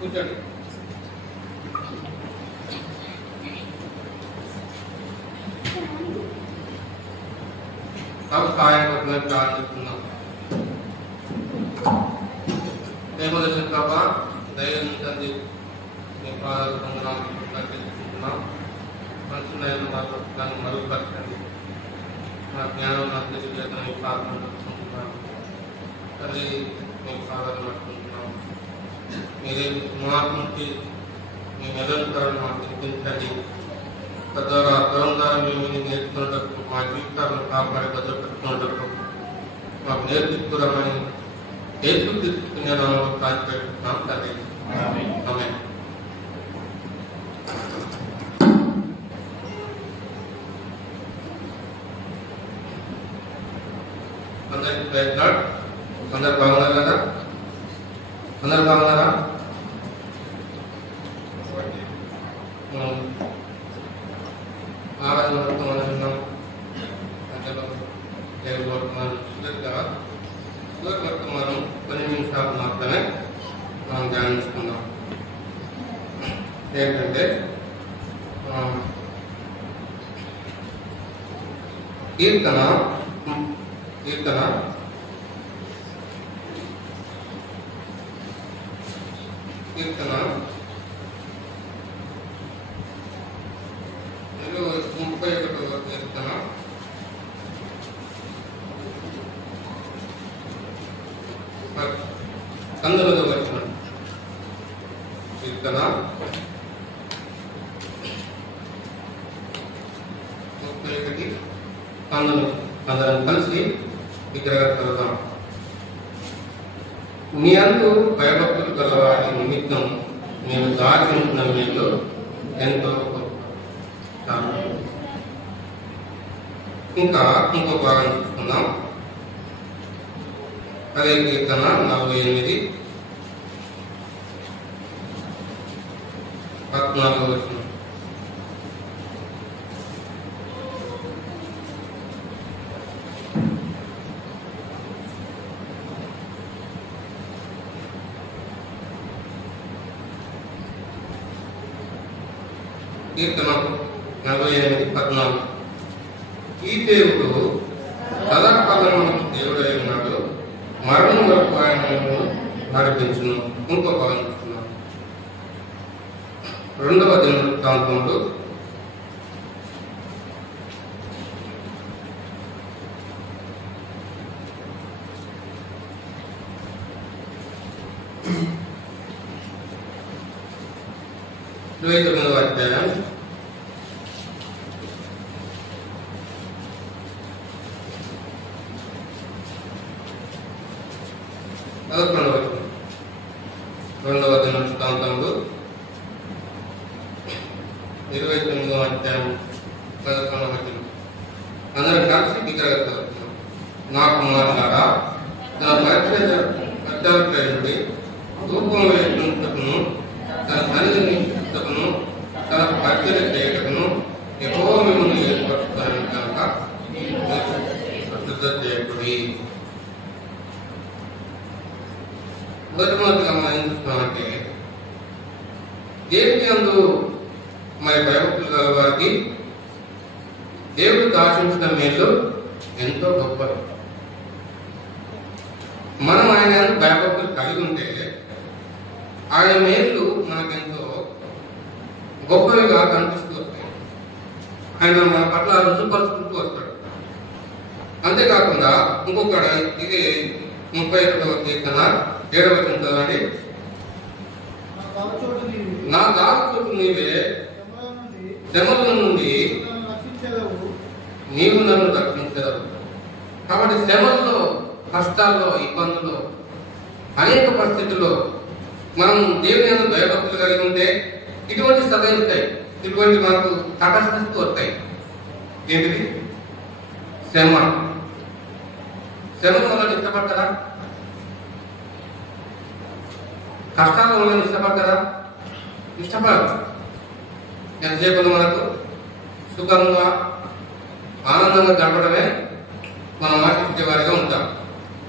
కూర్చోండి. సహాయపడిన ప్రార్థిస్తున్నాం. దేవదర్శన ప్రభా దైవం తండ్రి మీ పాదాలు తెలుసుకుంటున్నాం. మనసునైనా దాన్ని మరుగుపరచండి. నా జ్ఞానం నా తెలియజేత మీ పాదాలు పట్టుకుంటున్నాం. తల్లి మీ పాదాలు పట్టుకుంటున్నాం. మీరే మార్పుకి మీ నిరంతరం మాకు తినిపించండి. తద్వారా తరం ద్వారా మేము నేర్చుకున్నటప్పుడు మా జీవితాలను కాపాడి భద్రపెట్టుకున్నటప్పుడు మాకు నేర్పిస్తున్నామని తీసుకునే కాచి పెట్టుకున్నాం తండ్రి. ఆమేన్. అందరికీ ప్రయత్నాలు. అందరు బాగున్నారు కదా? అందరు బాగున్నారా? ఆరాధన వరకు మనం ఉన్నాం. దేవుడు వర్తమానం వర్తమానం 10 నిమిషాలు మాత్రమే మనం ధ్యానించుకుందాం. ఏంటంటే కీర్తన కీర్తన 31వ కీర్తన 19వ వచనం. కీర్తన 31:19 అందరం కలిసి విగ్రహం కలుద్దాం. నీ అందు భయభక్తులు గలవారి నిమిత్తం నేను దాచిన మేలు ఎంతో గొప్ప. ఇంకా ఇంకో భాగం చూసుకుందాం. అదే కీర్తన 48:14 వచనం. కీర్తన 48:14 ఈ దేవుడు సదాకాలం దేవుడై ఉన్నాడు, మరణం వరకు ఆయనను నడిపించును. ఇంకో భాగం చూస్తున్నాం. 2వ దినవృత్తాంతంలో 29వ అధ్యాయం 11వ వచనం. 2వ దినవృత్తాంతంలో 29వ అధ్యాయం 11వ వచనం. అందరూ కలిసి విగ్రహం. నా కుమారులారా, తన పరిచయ నుండి ధూపం వేసుకుంటకును, తన సన్నిధిని చూస్తకును, తన పరిచయ చేయటకును ఎక్కువ మిమ్మల్ని ఏర్పరుస్తారని కనుక ప్రసిద్ధ చేయకుడి. మొదటిగా మనం ఏం చూస్తున్నామంటే, దేవుని యందు మరి భయభక్తులు గల వారికి దేవుడు దాచించిన మేలు ఎంతో గొప్పది. మనం ఆయన భయభక్తులు కలిగి ఉంటే ఆయన మేలు మనకెంతో గొప్పవిగా కనిపిస్తూ వస్తాయి. ఆయన మన పట్ల రుజుపరుచుకుంటూ వస్తాడు. అంతేకాకుండా ఇంకొకటి, ఇది 31వ కీర్తన 7వ వచనం చదవండి. నా దారి చోటు నీవే, శ్రమల నుండి నీవు నన్ను రక్షించదవు. కాబట్టి శ్రమల్లో, కష్టాల్లో, ఇబ్బందుల్లో, అనేక పరిస్థితుల్లో మనం దేవుని యందు భయభక్తులు కలిగి ఉంటే ఇటువంటి సదయిస్తాయి, ఇటువంటి మనకు తటస్థిస్తూ వస్తాయి. ఏంటిది? శ్రమ. శ్రమను వల్ల ఇష్టపడతారా? కష్టాల వల్ల ఇష్టపడతారా? ఇష్టపడరు. ఎంతసేపు మనకు సుఖంగా ఆనందంగా గడపడమే మనం ఆశించేవారిగా ఉంటాం.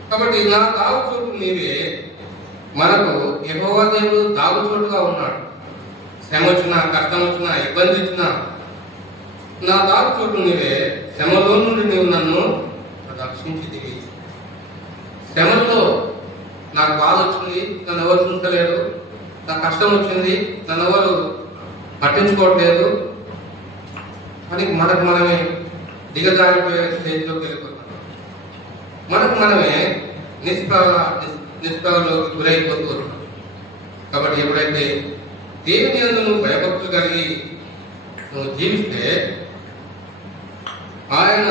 కాబట్టి నా తాగుచోటు నీవే, మనకు యెహోవా దేవుడు తాగుచోటుగా ఉన్నాడు. శ్రమ వచ్చినా, కష్టం వచ్చినా, ఇబ్బంది వచ్చినా నా తాగుచోటు నీవే, శ్రమలో నుండి నీవు నన్ను రక్షించితివి. శ్రమలో నాకు బాధ వచ్చింది, నన్ను ఎవరు చూసలేరు, నాకు కష్టం వచ్చింది, నన్ను ఎవరు పట్టించుకోవట్లేదు అని మనకు మనమే దిగజారిపోయే స్టేజ్లోకి వెళ్ళిపోతాం. మనకు మనమే నిస్పృహలోకి గురైపోతూ ఉంటాం. కాబట్టి ఎప్పుడైతే దేవుని యందు నువ్వు భయభక్తులు కలిగి నువ్వు జీవిస్తే ఆయన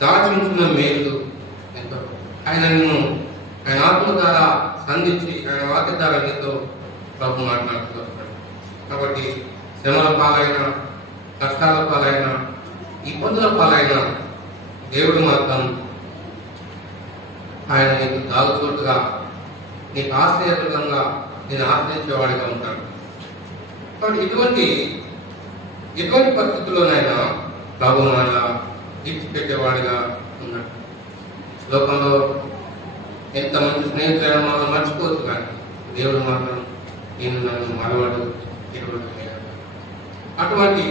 దాచుంచిన మేలు ఎంతో, ఆయన నిన్ను ఆయన ఆత్మ ద్వారా సంధించి ఆయన వాక్య ద్వారా నీతో ప్రభు మాట్లాడుతూ వస్తాడు. కాబట్టి శ్రమల పాలైన, కష్టాల పాలైన, ఇబ్బందుల పాలైన దేవుడు మాత్రం ఆయన నీకు దాగుచోటుగా, నీకు ఆశ్రయదుర్గంగా నేను ఆశ్రయించేవాడిగా ఉంటాడు. కాబట్టి ఎటువంటి పరిస్థితుల్లోనైనా ప్రభు మన విడిచిపెట్టేవాడిగా ఉన్నాడు. లోకంలో ఎంతమంది స్నేహితులైనా మనం మర్చిపోవచ్చు, కానీ దేవుడు మాత్రం నేను నన్ను మరవడు, దేవుడు. అటువంటి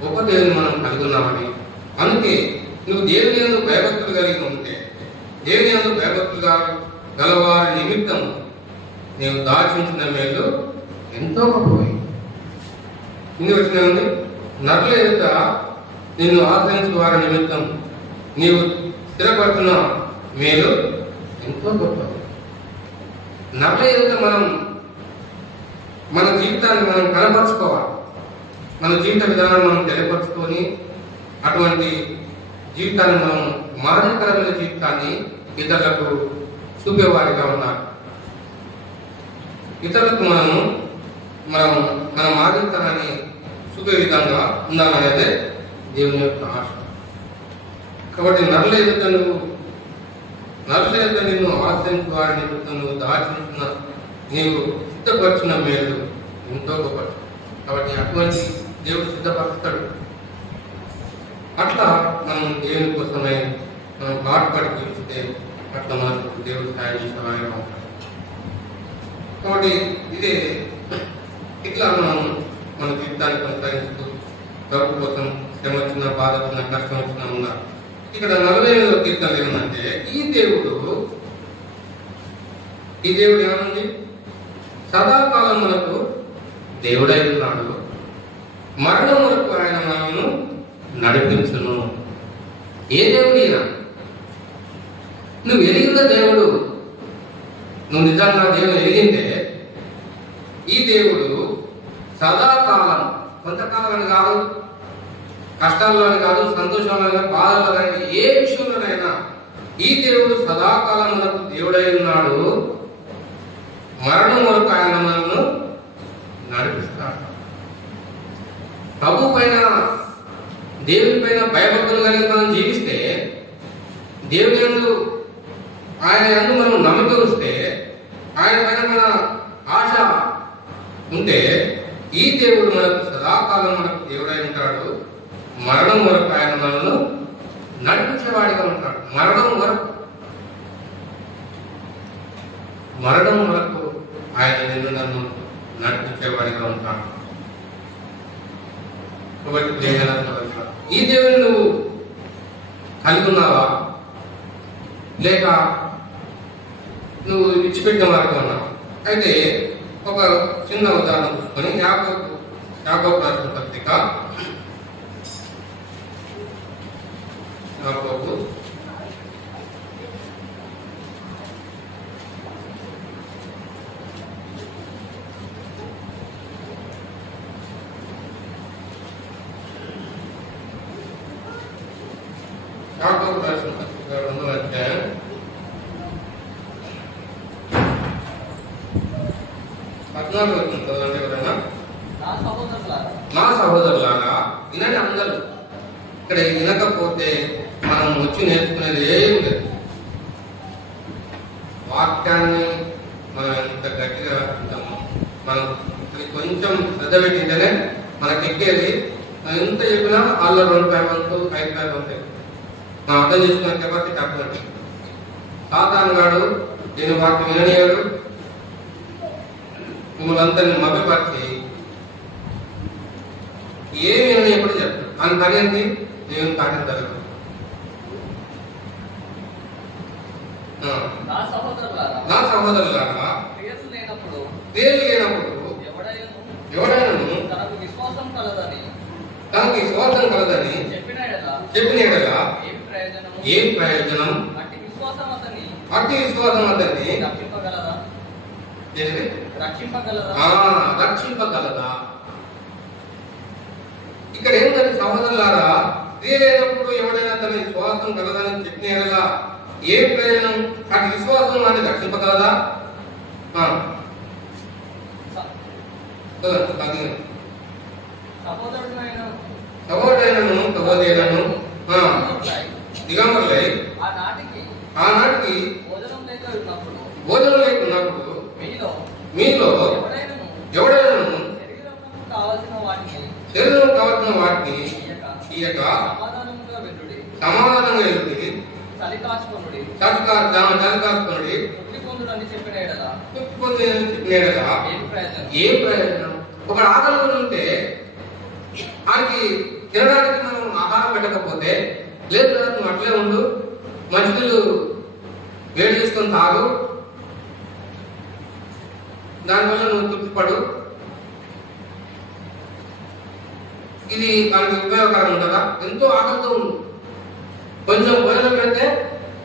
గొప్ప దేవుని మనం కలిగి ఉన్నామని, అందుకే నువ్వు దేవుని యందు భయభక్తులు కలిగి ఉంటే, దేవుని యందు భయభక్తులుగా గలవారి నిమిత్తం నీవు దాచించిన మేలు ఎంతో గొప్పవి. ఇన్ని వచ్చినాయండి. నరుల ఎదుట నిన్ను ఆశ్రయించిన వారి నిమిత్తం నీవు స్థిరపడుతున్న మేలు ఎంతో గొప్పవి. నరుల ఎదుట మన జీవితాన్ని మనం కనపరుచుకోవాలి, మన జీవిత విధానాన్ని మనం తెలియపరుచుకొని అటువంటి జీవితాన్ని మనం మానవకరమైన జీవితాన్ని ఇతరులకు చూపేవారిగా ఉన్నారు. ఇతరులకు మన మాదిరితనాన్ని చూపే విధంగా ఉండాలనేదే దేవుని యొక్క ఆశ. కాబట్టి నరుల ఎదుట నిన్ను ఆశ్రయించు వారి నిమిత్తం నువ్వు దాచిన నీవు సిద్ధపరిచిన మేలు ఎంతో గొప్పది. కాబట్టి అటువంటి దేవుడు సిద్ధపరుస్తాడు. అట్లా మనం దేవుని కోసమే మనం పాటుపడి జీవిస్తే అట్లా మనకు దేవుడు సాయం చేసేవారిగా ఉంటాడు. కాబట్టి ఇట్లా మనం మన జీవితాన్ని కొనసాగిస్తూ ప్రభు కోసం శ్రమ వచ్చిన, బాధ వచ్చిన, కష్టం వచ్చినా ఉన్నా. ఇక్కడ 48వ కీర్తన ఏమంటే ఈ దేవుడు ఏమనుంది? సదాకాలం మనకు దేవుడై ఉన్నాడు, మరణం వరకు ఆయన మనను నడిపించును. ఏ దేవుడు ఈయన? నువ్వు ఎరిగిన దేవుడు, నువ్వు నిజంగా దేవుడు ఎరిగింటే ఈ దేవుడు సదాకాలం, కొంతకాలం అని కాదు, కష్టాల్లోని కాదు, సంతోషంలో కానీ, బాధల్లో కానీ, ఏ విషయంలోనైనా ఈ దేవుడు సదాకాలం మనకు దేవుడై ఉన్నాడు, మరణం వరకు ఆయన మనల్ని నడిపిస్తాడు. ప్రభు పైన, దేవుని పైన భయభక్తులు కలిగి మనం జీవిస్తే, దేవుని యందు ఆయన యందు మనం నమ్మకం వస్తే, ఆయన పైన మన ఆశ ఉంటే ఈ దేవుడు మనకు సదాకాలం మనకు దేవుడై ఉంటాడు, మరణం వరకు ఆయన మనల్ని నడిపించేవాడిగా ఉంటాడు. మరణం వరకు ఆయన నిన్ను నన్ను నడిపించేవాడిగా ఉంటాడు. కాబట్టి ఈ దేవుని నువ్వు కలిగి ఉన్నావా, లేక నువ్వు విడిచిపెట్టిన వారిగా ఉన్నావా? అయితే ఒక చిన్న ఉదాహరణ చూసుకొని యాకోబు రాసిన పత్రిక, యాకోబు రాసిన పత్రిక 2వ అధ్యాయం 14వ వచనం చదవండి ఎవరైనా. నా సహోదరులారా వినండి అందరూ. ఇక్కడ వినకపోతే మనం వచ్చి నేర్చుకునేది ఏం లేదు. వాక్యాన్ని మనం ఎంత గట్టిగా వింటామో, మనం కొంచెం శ్రద్ధ పెట్టింటేనే మనకి ఎక్కేది. ఎంత చెప్పినా వాళ్ళ 2 వంతు 5 వంతు. అర్థం చేసుకునే కెపాసిటీ తక్కువ. సాతాను గాడు నేను వాటిని విననీయాడు, మిమ్మల్ని అంతని మభ్యపరిచి ఏమి విననీయప్పుడు చెప్తాడు. అని పని ఏంటి? దేవుని కార్యం జరగదు. నా సహోదరులారా, క్రియలు లేనప్పుడు ఎవడైనా తనకు విశ్వాసం కలదని చెప్పిన ఎడల ఏం ప్రయోజనం? అట్టి విశ్వాసం అతన్ని రక్షింపగలదా? ఇక్కడ ఏమిటంటే సహోదరులారా, క్రియ లేనప్పుడు ఎవడైనా తన విశ్వాసం కలదని చెప్పిన ఎడల ఏం ప్రయోజనం? అటు విశ్వాసం వాడిని రక్షింపగలదా? సహోదరులను దిగంబరులై ఆనాటికి భోజనం లేకున్నప్పుడు మీలో ఎవడైనా శరీరం కావాల్సిన వాటిని ఇయ్యక సమాధానంగా ఎదుటి చలి కాచుకొనుడి ఏం ప్రయోజనం? ఒక ఆకలి ఉంటే ఆయనకి తినడానికి మనం ఆహారం పెట్టకపోతే, లేదు నువ్వు అట్లే ఉండు, మంచినీళ్ళు వేడి చేసుకొని తాగు, దానివల్ల నువ్వు తృప్తిపడు, ఇది మనకి ఉపయోగకరం ఉంటుందా? ఎంతో ఆకలితో ఉంది, కొంచెం భోజనం పెడితే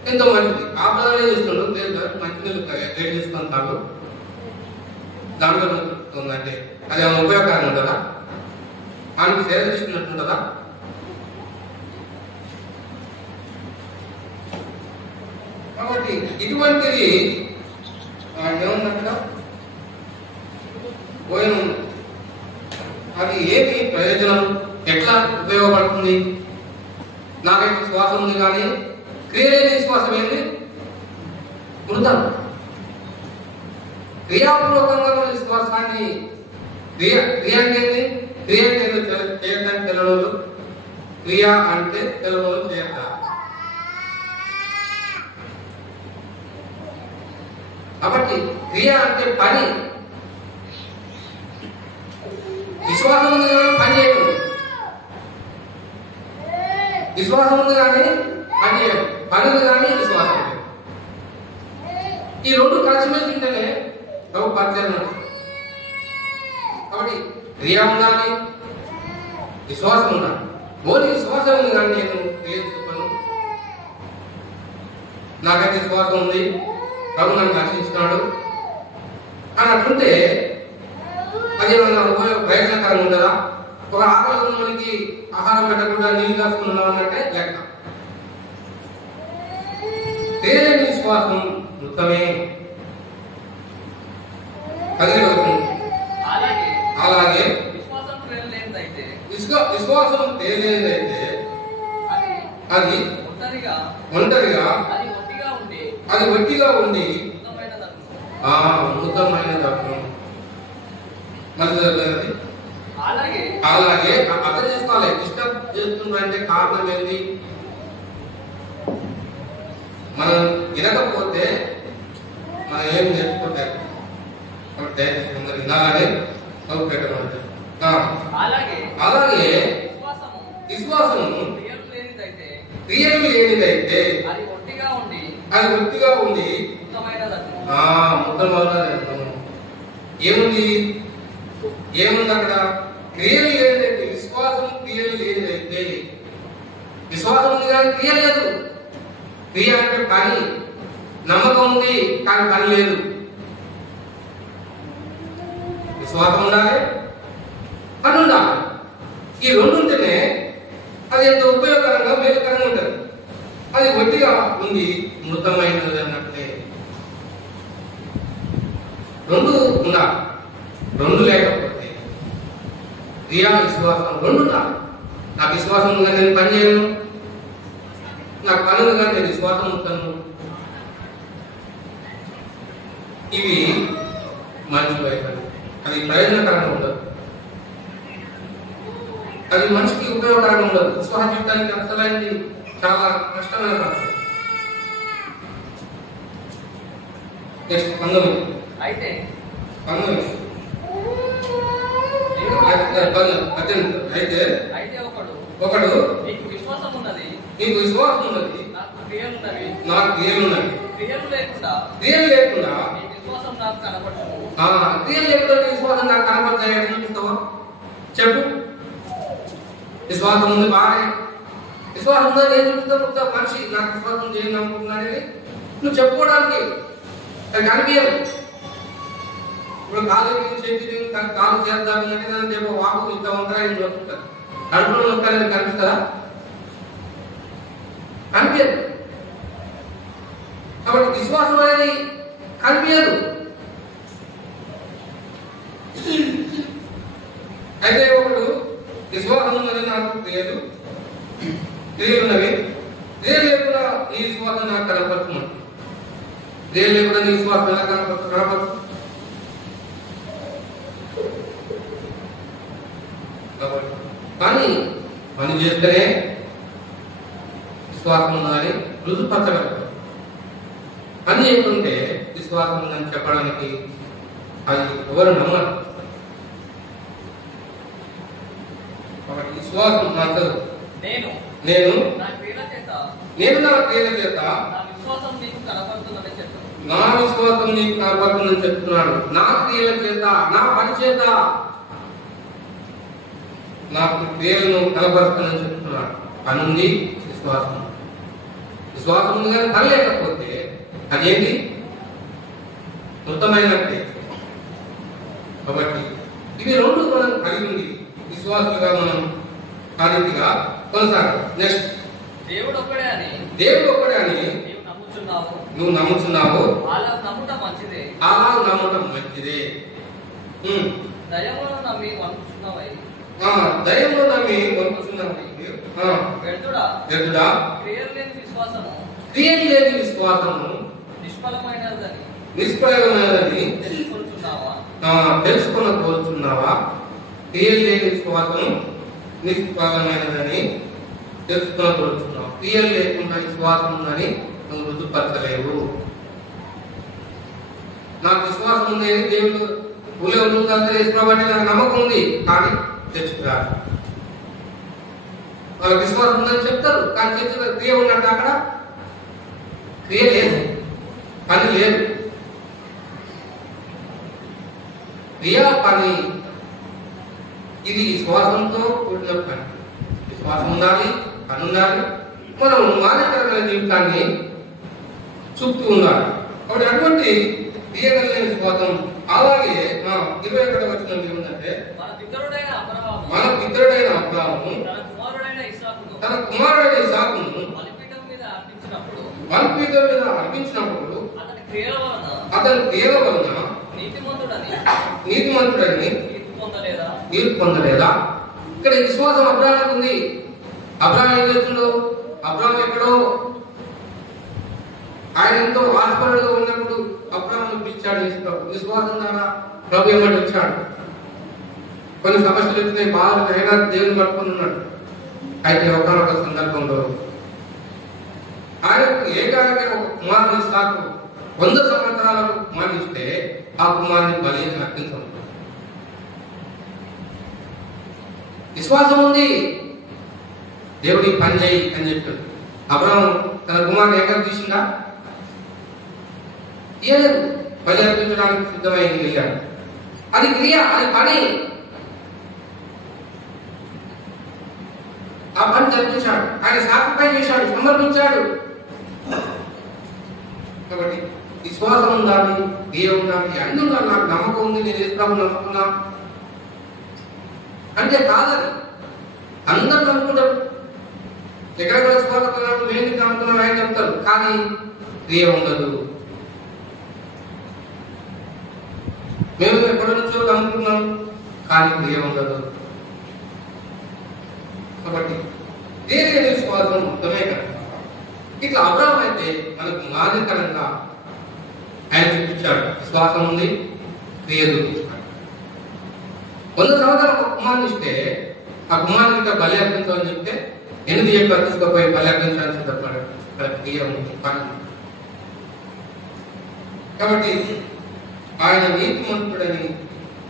ఎంతో మంచిది. ఆకలి చేస్తుండు, లేదు మంచినీళ్ళు వేడి చేసుకొని తాగు, దాంట్లో ఉందంటే అది ఏమైనా ఉపయోగకరం ఉంటుందా? ఆయనకి సేవ తీసుకున్నట్టు ఉంటుందా? కాబట్టి ఇటువంటిది ఏముందంట భోజనం, అది ఏమి ప్రయోజనం? ఎట్లా ఉపయోగపడుతుంది? నాకైతే శ్వాసం ఉంది కానీ క్రియలేని విశ్వాసం ఏంటి? వృధం. క్రియాపూర్వకంగా మన విశ్వాసాన్ని క్రియ అంటే ఏంటి? క్రియ అంటే చేయడానికి తెలవదు, క్రియ అంటే తెలవదు చేస్తా. కాబట్టి క్రియ అంటే పని. విశ్వాసం ఉంది కానీ పని చేయదు, విశ్వాసం ఉంది కానీ పని చేయదు, పని ఉంది కానీ విశ్వాసం లేదు. ఈ రెండు కలిసిమెలిసి ఉంటేనే ప్రభు పరిచయం. కాబట్టి క్రియ ఉండాలి, విశ్వాసం ఉండాలి. ఓన్లీ విశ్వాసం ఉంది కానీ నేను క్రియ చెప్పను, నాకైతే విశ్వాసం ఉంది, ప్రభు నన్ను రక్షించున్నాడు అని అట్లుంటే అది ఏమన్నా ప్రయోజనకరంగా ఉంటుందా? ఒక ఆకలి ఉన్నవానికి ఆహారం పెట్టకుండా నీళ్ళు కాసుకున్నాం అన్నట్టే లెక్క. క్రియలేని విశ్వాసం వృత్తమే. అలాగే విశ్వాసం తేలేనిదైతే అది ఒంటరిగా అది వట్టిగా ఉండి అద్భుతమైన తత్వం. అలాగే అర్థం చేసుకోవాలి. డిస్టర్బ్ చేస్తుందంటే కారణం ఏంటి? మనం వినకపోతే మనం ఏం నేర్చుకుంటాం? వినాలని పెట్టమంటారు. అలాగే విశ్వాసం క్రియలు లేనిదైతే అది ఒట్టిగా ఉండి ఏముంది అక్కడ? క్రియలు లేనిదైతే. విశ్వాసం క్రియలు లేనిదైతే. విశ్వాసం ఉంది కానీ క్రియ లేదు. క్రియ అంటే పని. నమ్మకం ఉంది కానీ పని లేదు. విశ్వాసం ఉండాలి, పని ఉండాలి. ఈ రెండు ఉంటేనే అది ఎంతో ఉపయోగకరంగా మేలుకరంగా ఉంటుంది. అది ఒట్టిగా ఉంది, మృతమైనది అన్నట్టే. రెండు ఉండాలి. రెండు లేకపోతే క్రియా విశ్వాసం రెండు ఉండాలి. నాకు విశ్వాసం ఉందిగా నేను పని చేయను, నాకు పని ఉందిగా నేను విశ్వాసం ఉంటాను. ఇవి మంచి వైఖరి. అది ప్రయోజనకరంగా ఉండదు, అది మనిషికి ఉపయోగకరంగా ఉండదు. విశ్వాస జీవితానికి అసలైనది చాలా కష్టమైన పని. నెక్స్ట్ 19. అయితే 19 అయితే అయితే ఒకడు నీకు విశ్వాసం ఉన్నది, నీకు విశ్వాసం ఉన్నది, నాకు క్రియలున్నవి, నాకు క్రియలున్నవి. క్రియలు లేకుండా క్రియలు లేకుండా నీ విశ్వాసం నాకు కనబడదు. క్రియలు లేకుండా నీ విశ్వాసం నాకు కనబడతాయని చూపిస్తావా? చెప్పు. విశ్వాసం ఉంది బాగా, విశ్వాసం ఉందని నేను చూపిస్తాను. మనిషి నాకు విశ్వాసం చేయండి అనుకుంటున్నాడని నువ్వు చెప్పుకోవడానికి అది కనిపించదు. ఇప్పుడు కాలు చేతి కాలు చేద్దామని చెప్పి వాకు ఇంత వంకరాయి నొక్కుతారు, కడుపులో నొక్కాలని కనిపిస్తుందా? కనిపించదు. కాబట్టి విశ్వాసం అనేది కనిపించదు. అయితే ఒకడు విశ్వాసం ఉన్నది, నాకు క్రియలు ఉన్నవి, క్రియలు లేకుండా ఈ విశ్వాసం నాకు కనపడుతున్నాడు. క్రియలు లేకుండా నీ విశ్వాసం ఎలా కనపడుతుంది? పని చేస్తేనే విశ్వాసం ఉందని రుజుపరచగలరు. పని చేయకుంటే విశ్వాసం ఉందని చెప్పడానికి అది ఎవరు నమ్మరు. కాబట్టి విశ్వాసం నచ్చదు. నేను నా క్రియల చేత నా విశ్వాసం నీకు కనపడుతుందని చెప్తున్నాడు. నా క్రియల చేత, నా పని చేత నాకు క్రియలను కనపరుస్తుందని చెప్తున్నాడు. పని ఉంది, విశ్వాసం ఉంది కానీ పని లేకపోతే అదేంటి? మొత్తమైనట్టే. కాబట్టి ఇవి రెండు మనం కలిగి ఉంది విశ్వాసులుగా మనం ఆ రీతిగా కొనసాగాలి. నెక్స్ట్ దేవుడు ఒక్కడే అని నువ్వు నమ్ముతున్నావు. అలా నమ్మటం మంచిదే. దయములో నమ్మి వ్యర్థుడా క్రియలు లేని విశ్వాసము నిష్ఫలమైనదని తెలుసుకున్న కోరుచున్నావా? క్రియలు లేని విశ్వాసము నిష్ఫలమైనదని తెలుసుకున్న కోరుచున్నావు. క్రియలు లేకుండా విశ్వాసం ఉందని నువ్వు రుజుపరచలేవు. నాకు విశ్వాసం ఉంది అని దేవుడు ఇష్టపడి నాకు నమ్మకం ఉంది కానీ తెచ్చుకురారు. వాళ్ళకి విశ్వాసం ఉందని చెప్తారు కానీ తెచ్చుకున్నారు. క్రియ ఉన్నట్టు అక్కడ క్రియ లేదు, పని లేదు. క్రియ పని ఇది విశ్వాసంతో కూడిన పని. విశ్వాసం ఉండాలి, పని ఉండాలి, మనం మానవకరమైన జీవితాన్ని చూపుతూ ఉండాలి. కాబట్టి అటువంటి క్రియగలిగిన విశ్వాసం. అలాగే 21వ వచనం ఏముందంటే మన పితరుడైన అబ్రాహాము తన కుమారుడైన ఇస్సాకును బలిపీఠం మీద అర్పించినప్పుడు అతని క్రియల వలన నీతిమంతుడని తీర్పు పొందలేదా? ఇక్కడ విశ్వాసం అబ్రాహాముకు ఉంది. అబ్రాహాము ఏం చేస్తుండో? అబ్రాహాము ఎక్కడో ఆయన ఎంతో ఆస్పరుడుగా ఉన్నప్పుడు అబ్రాహామును పిలిచాడు విశ్వాసం ద్వారా. ప్రభు ఏమంటే ఇచ్చాడు. కొన్ని సమస్యలు వచ్చినాయి, బాధలు అయినా దేవుని పట్టుకుని ఉన్నాడు. అయితే ఒకనొక సందర్భంలో ఆయనకు ఏకానికి ఒక కుమారుని ఇస్సాకు 100 సంవత్సరాలకు కుమారుని ఇస్తే ఆ కుమారుని బలి అర్పించాడు. విశ్వాసం ఉంది, దేవుడి పని చేయి అని చెప్పాడు. అబ్రాహాము తన కుమారుని ఎక్కడ తీసిందా? తీయలేదు. బలి అర్పించడానికి సిద్ధమైంది, వెళ్ళాడు. అది క్రియ, అది పని. ఆ పని జరిపించాడు, ఆయన సాక్రిఫైస్ చేశాడు, సమర్పించాడు. కాబట్టి విశ్వాసం ఉండాలి, క్రియ ఉండాలి, అన్ని ఉండాలి. నాకు నమ్మకం ఉంది, నేను యేసుప్రభువుని నమ్ముకున్నా అంటే కాదని అందరూ నమ్ముకుంటారు. ఎక్కడెక్కడ విశ్వాసం నేను నమ్ముకున్నాను ఆయన చెప్తారు కానీ క్రియ ఉండదు. మేము ఎక్కడి నుంచో నమ్ముకున్నాం కానీ క్రియ ఉండదు. కాబట్టి దేని విశ్వాసం మొత్తమే కదా. ఇట్లా అబ్రాహాము అయితే మనకు మాదిరికరంగా ఆయన చూపించాడు. విశ్వాసం ఉంది, క్రియ చూపించాడు. 100 సంవత్సరాలు ఒక కుమారుని ఇస్తే ఆ కుమారుని ఇంకా బలి అర్పించమని చెప్తే ఎనిమిది యొక్క తీసుకుపోయి బలర్పించడానికి సిద్ధపడాడు క్రియ ఉంది పని. కాబట్టి ఆయన నీతిమంతుడని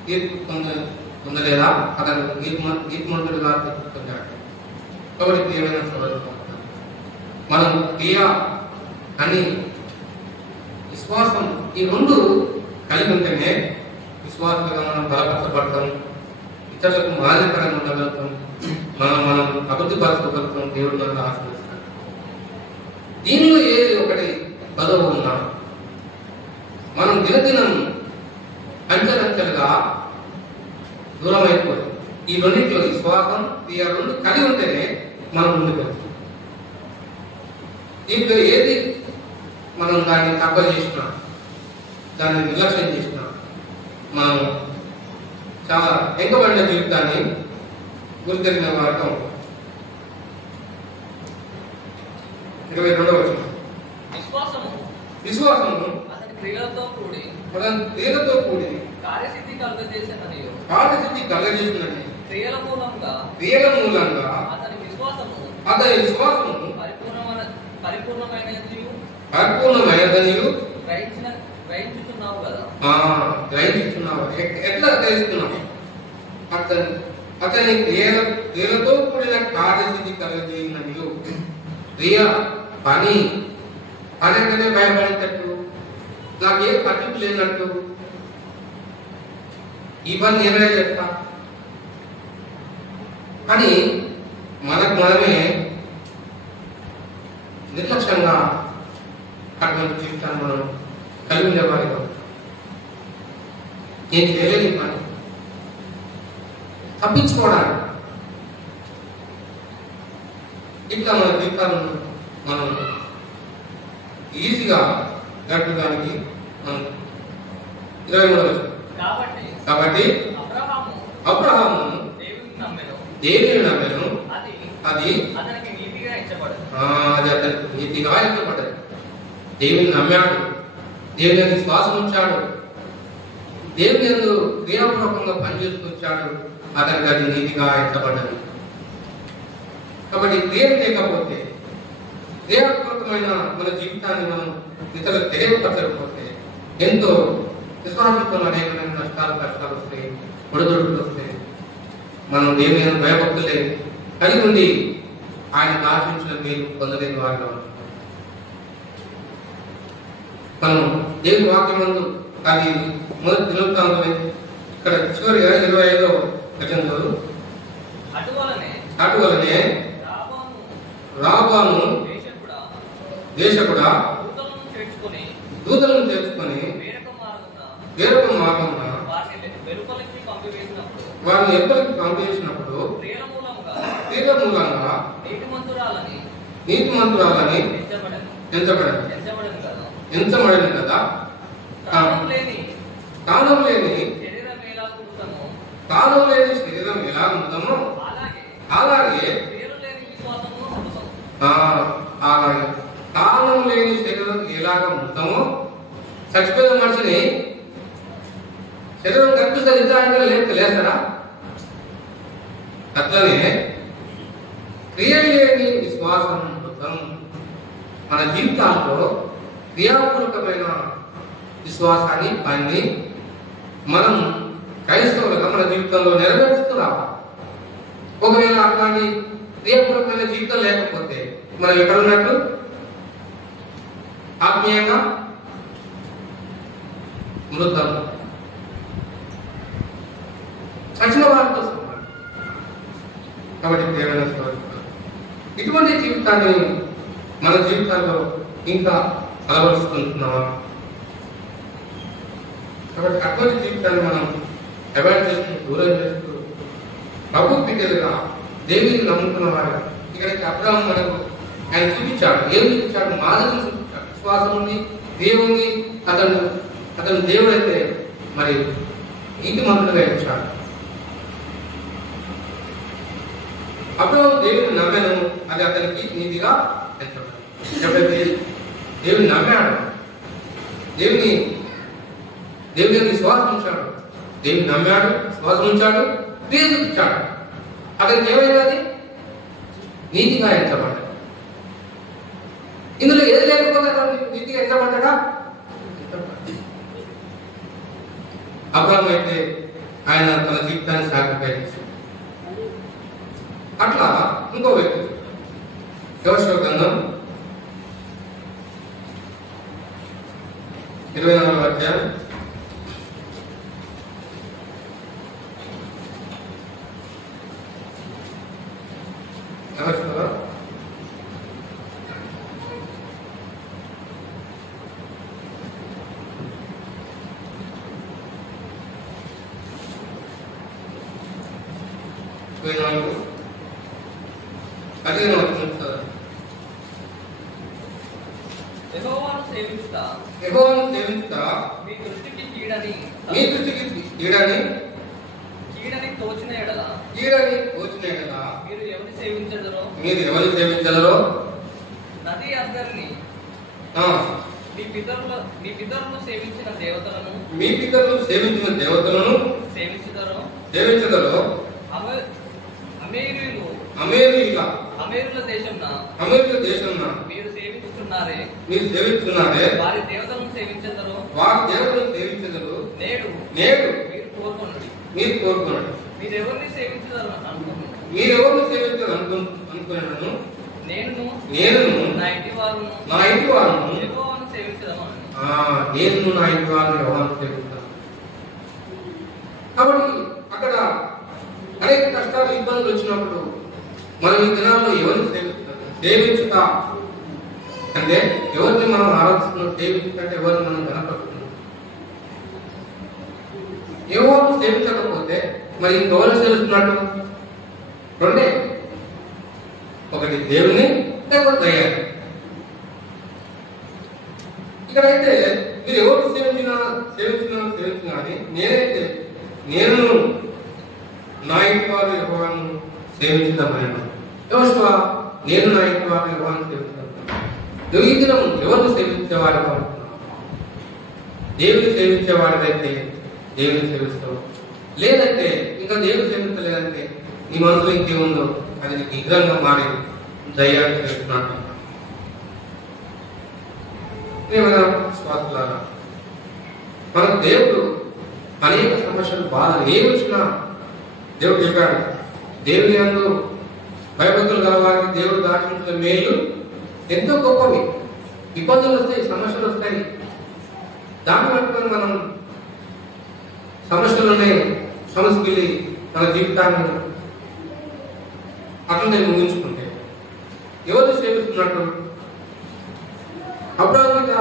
తీర్పు పొందలేదా? అతను నీతిమంతుడుగా తీర్పు పొందాడు. కాబట్టి ప్రియమైన సోదరులు, మనం క్రియ అని విశ్వాసం ఈ రెండు కలిగి ఉంటేనే విశ్వాసంగా మనం బలపరచబడతాం, ఇతరులకు మాదిరికరంగా ఉండగలుగుతాం, మనం అభివృద్ధి పరచగలుగుతాం. దేవుడు మనల్ని ఆశీర్వదిస్తాడు. దీనిలో ఏది ఒకటి బదువు ఉన్నా మనం దినదినం అంచెలంచెలుగా దూరం అయిపోతుంది. ఈ రెండింటిలో విశ్వాసం ఈ రెండు కలిగి ఉంటేనే మనం ముందుకు వెళ్తాం. దీంట్లో ఏది మనం దాన్ని తక్కువ చేసినా, దాన్ని నిర్లక్ష్యం చేసినా, మనం చాలా వెనుకబడిన జీవితాన్ని గుర్తెరిగిన వాడటం. 22వ వచనం, విశ్వాసము అతని క్రియలతో కూడి కార్యసిద్ధి కలుగజేసినని క్రియల మూలంగా అతని విశ్వాసము పరిపూర్ణమైనదనియు గ్రహించుచున్నావు కదా. గ్రహించుచున్నావు. ఎట్లా గ్రహిస్తున్నావు? అతని క్రియలతో కూడిన కార్యసిద్ధి కలుగజేసిననియు. క్రియ పని అంటేనే భయపడేటట్టు, నాకే పట్టింపు లేనట్టు, ఈ పని నేనే చెప్తా అని మనకు మనమే నిర్లక్ష్యంగా అటువంటి జీవితాన్ని మనం కలిగి ఉండేవారి. నేను చేయలేని పని తప్పించుకోవడానికి ఇట్లా మన జీవితాలను మనం ఈజీగా గడపడానికి 23వ కాబట్టి అబ్రహాము దేవుని నమ్మెను, అది అతనికి నీతిగా ఎంచబడ్డది. దేవుని నమ్మాడు, దేవుని విశ్వాసం ఉంచాడు, దేవుని యందు క్రియాపూర్వకంగా పనిచేసుకొచ్చాడు, అతనికి అది నీతిగా ఎంచబడ్డది. కాబట్టి క్రియ లేకపోతే, క్రియాపూర్వకమైన మన జీవితాన్ని మనం ఇతరులకు తెలియపరచకపోతే ఎంతో విశ్వాసంతో అనేకమైన నష్టాలు కష్టాలు వస్తాయి, ఒడిదుడుకులు వస్తాయి. మనం దేవుని భయభక్తులే కలిగి ఉండి ఆయన ఆశించిన మేలు పొందలేని వారిలో మనం దేవుని వాక్యం ముందు అది మొదటి దినవృత్తాంతమే ఇక్కడ చివరిగా 25వ వచనంలో అటువలనే రాబాను దేశకుడా దూతలను చేర్చుకొని వేరొక మార్గమున వారిని ఎప్పటికి పంపించినప్పుడు క్రియల మూలంగా నీతిమంతురాలని ఎంచబడను కదా. కారణం లేని శరీరం ఎలా ఉంటుందో అలాగే కారణం లేని శరీరం ఎలాగ ఉంటామో, చచ్చిపోయిన మనిషిని శరీరం కనిపిస్తుంది, నిజానికి లేస్తారా? అట్లనే క్రియ లేని విశ్వాసం మృతం. మన జీవితాల్లో క్రియాపూర్వకమైన విశ్వాసాన్ని పని మనం క్రైస్తవులుగా మన జీవితంలో నెరవేరుస్తూ రావాలి. ఒకవేళ అట్లాంటి క్రియాపూర్వకమైన జీవితం లేకపోతే మనం ఎక్కడున్నట్టు? ఆత్మీయంగా మృతం, చచ్చిన వారితో సమానం. కాబట్టి ఇటువంటి జీవితాన్ని మన జీవితాల్లో ఇంకా అలవరుచుకుంటున్నామా? కాబట్టి అటువంటి జీవితాన్ని మనం అవాయిడ్ చేస్తూ, దూరం చేస్తూ, ప్రభు బిడ్డలుగా దేవుని నమ్ముకున్న వారు ఇక్కడికి అబ్రహాము మనకు ఆయన చూపించాడు. ఏం చూపించాడు? మాదిరిని చూపించాడు. విశ్వాసం ఉంది, దేవుని అతను దేవుడైతే మరి నీతిమంతుడుగా ఇచ్చాడు. అబ్రహాము దేవుని నమ్మెను, అది అతనికి నీతిగా ఎంచబడింది. ఎప్పుడైతే దేవుని నమ్మాడు, దేవుని విశ్వాసం ఉంచాడు, దేవుని నమ్మాడు, విశ్వాసం ఉంచాడు, క్రియ చూపించాడు, అతనికి ఏమైనది? నీతిగా ఎంచబడ్డాడు. ఇందులో ఏది లేకపోతే అతను నీతిగా ఎంచబడ్డా? అబ్రాహాము అయితే ఆయన తన జీవితాన్ని సాక్రిఫైస్ చేశాడు. అట్లా ఇంకో వ్యక్తి యెహోషువ గ్రంథం 24వ అధ్యాయం 15వ వచనం. యెహోవాను సేవించుట మీ దృష్టికి కీడని తోచిన ఎడల మీరు ఎవరిని సేవించదరో నది అద్దరిని మీ పితరులు సేవించిన దేవతలను సేవించదరో అమేరుల దేశంన మీరు సేవించుతున్నారే వారి దేవతలను సేవించదరో నేడు మీరు కోరుకున్నది మీరెవరిని సేవించదరు అనుకున్నాను. నేను నా ఇంటి వారును యెహోవాను సేవించదమని. నేను నా ఇంటి వారిని యెహోవాను సేవిస్తాను. కాబట్టి అక్కడ అనేక కష్టాలు ఇబ్బందులు వచ్చినప్పుడు మనం ఈ దినాల్లో ఎవరిని సేవించుట అంటే ఎవరిని మనం ఆరాధిస్తున్నాం, సేవించుకుంటే ఎవరిని మనం కనపడుతున్నాం. యెహోవాను సేవించకపోతే మరి ఇంకెవరిని సేవిస్తున్నట్టు? రెండే, ఒకటి దేవుని, లేకపోతే దయ్యాన్ని. ఇక్కడైతే మీరు ఎవరు సేవించినా అని నేనైతే నేను నా ఇంటి వారు యెహోవాను సేవించుదామని. యెహోషువ నేను నా ఇంటి వారు యెహోవాను సేవించుదాం. నువ్వు ఈ దినం ఎవరిని సేవించేవాడిగా ఉంటున్నావు? దేవుని సేవించేవాడిదైతే దేవుని సేవిస్తావు, లేదంటే ఇంకా దేవుని సేవించలేదంటే నీ మనసులో ఇంకేముందో అది నీకు విగ్రహంగా మారి దయ్యాన్ని సేవిస్తున్నట్టు. ఏమైనా శ్వాసలారా మనకు దేవుడు అనేక సమస్యలు, బాధలు ఏమి వచ్చినా దేవుడు చెప్పాడు, దేవుని యందు భయభక్తులు గలవారికి దేవుడు దాచించిన మేలు ఎంతో గొప్పవి. ఇబ్బందులు వస్తాయి, సమస్యలు వస్తాయి, దాన్ని పట్టుకొని మనం సమస్యలనే సమస్యకి మన జీవితాన్ని అట్లనే ముగించుకుంటే ఎవరు సేవిస్తున్నట్టు? అబ్రాహాముకి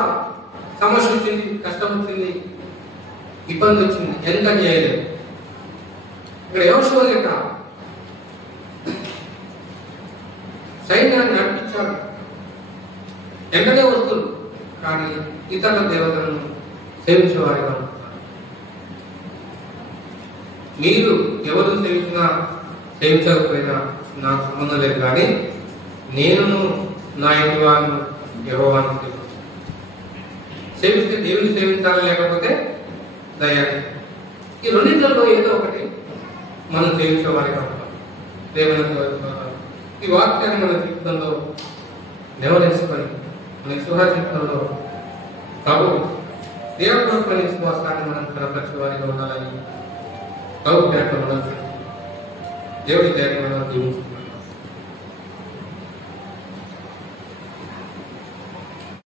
సమస్య వచ్చింది, కష్టం వచ్చింది, ఇబ్బంది వచ్చింది, ఎంత చేయలేదు. ఇక్కడ యెహోషువ లేక సైన్యాన్ని నడిపించాడు, వెంటనే వస్తుంది, కానీ ఇతర దేవతలను సేవించేవారిగా ఉంటున్నారు. మీరు ఎవరు సేవించకపోయినా నాకు సంబంధం లేదు, కానీ నేను నా ఇంటి వారిని యెహోవాను సేవిస్తే దేవుని సేవించాలి, లేకపోతే దయ్యాన్ని. ఈ రెండింటిలో ఏదో ఒకటి మనం సేవించేవారిగా ఉంటాం. ఈ వాక్యాన్ని మన జీవితంలో నెరవేర్చుకొని మన జీవితంలో ప్రభు దేవుని విశ్వాసాన్ని మనం కనపరిచే వారిగా ఉండాలని ప్రభు దేవుడి మనం జీవించాలి.